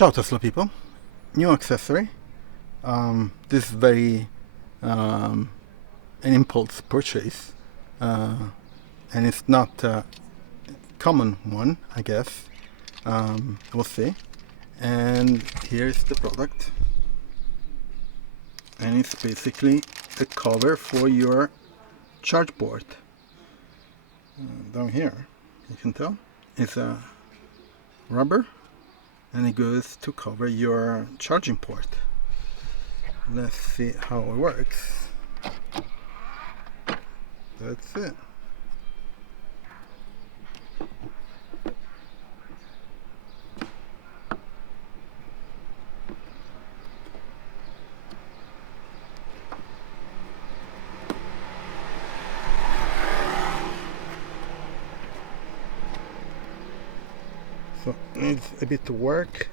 Ciao Tesla people, new accessory. This is very an impulse purchase, and it's not a common one, I guess. We'll see. And here's the product, and it's basically a cover for your charge board. Down here, you can tell, it's a rubber, and it goes to cover your charging port. Let's see how it works. That's it. So it needs a bit of work.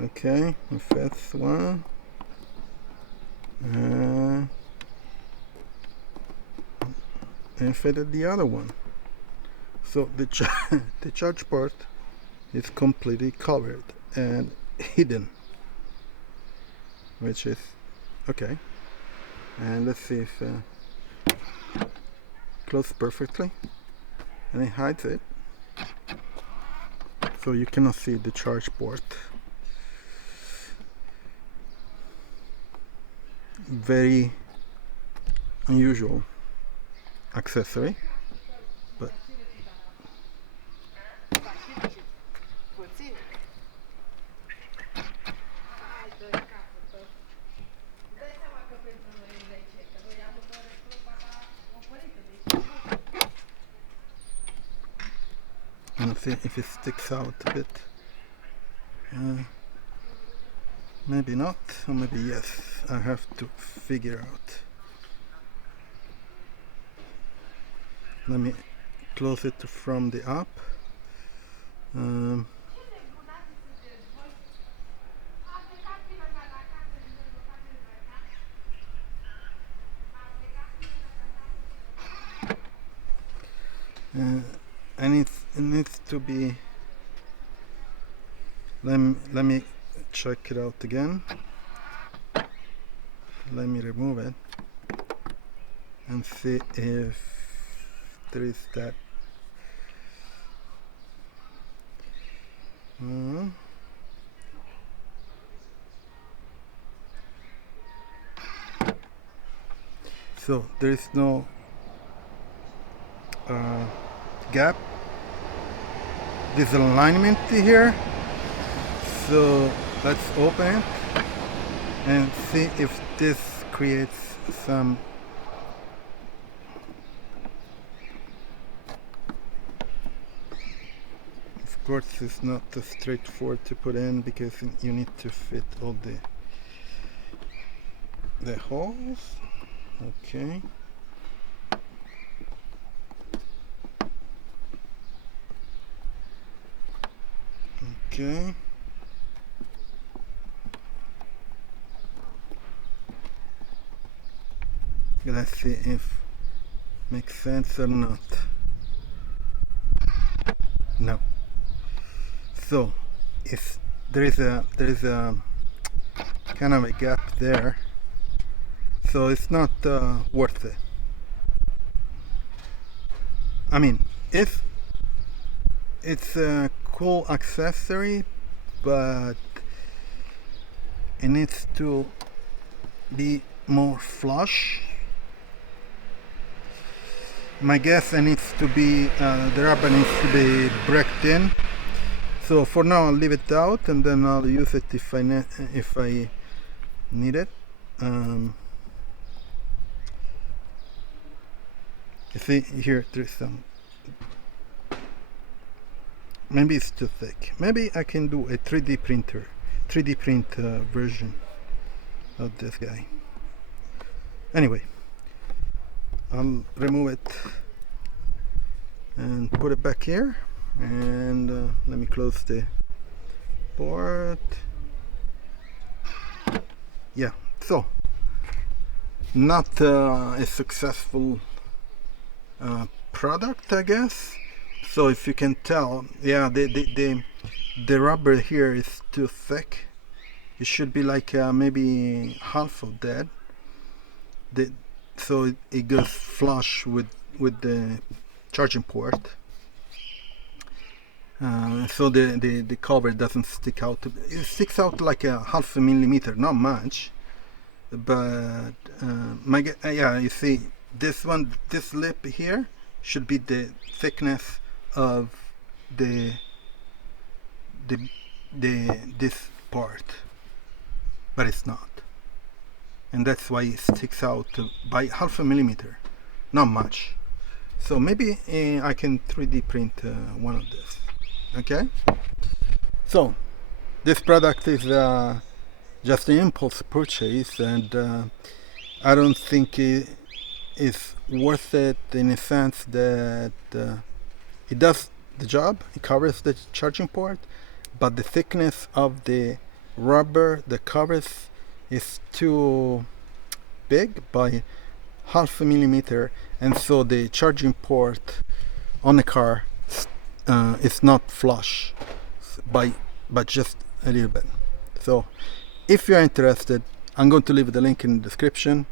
Okay, if that's one. And fitted the other one. So the the charge port is completely covered and hidden, which is okay. And let's see if closes perfectly, and it hides it, so you cannot see the charge port. Very unusual accessory, but let's see if it sticks out a bit. Maybe not, or maybe yes. I have to figure out. Let me close it from the up. And it needs to be. Let me check it out again. Let me remove it and see if there is that. So there is no gap, this alignment here. So let's open it and see if this creates some of course it's not straightforward to put in because you need to fit all the holes. Okay. Okay. Let's see if makes sense or not. No. So if there is a kind of a gap there, so it's not worth it. I mean, if it's a cool accessory, but it needs to be more flush. My guess it needs to be the rubber needs to be bricked in. So for now I'll leave it out, and then I'll use it if I need it. You see here, there's some. Maybe it's too thick. Maybe I can do a 3D print version of this guy. Anyway, I'll remove it and put it back here, and let me close the port. Yeah, so not a successful product, I guess. So if you can tell, yeah, the the rubber here is too thick. It should be like maybe half of that. So it goes flush with the charging port. So the cover doesn't stick out. It sticks out like a half a millimeter, not much. But yeah, you see, this lip here should be the thickness of this part, but it's not, and that's why it sticks out by half a millimeter, not much. So maybe I can 3D print one of this. Okay, so this product is just an impulse purchase, and I don't think it is worth it in a sense that it does the job. It covers the charging port, but the thickness of the rubber that covers is too big by half a millimeter, and so the charging port on the car is not flush but just a little bit. So if you're interested, I'm going to leave the link in the description,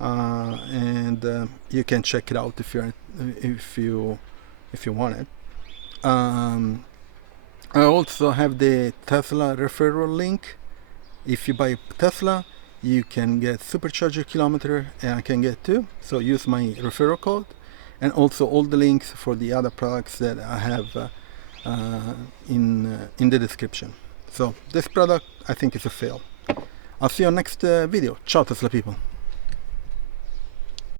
and you can check it out if you want it. I also have the Tesla referral link. If you buy Tesla, you can get Supercharger kilometer, and I can get too. So use my referral code, and also all the links for the other products that I have in the description. So this product, I think, is a fail. I'll see you on next video. Ciao Tesla people.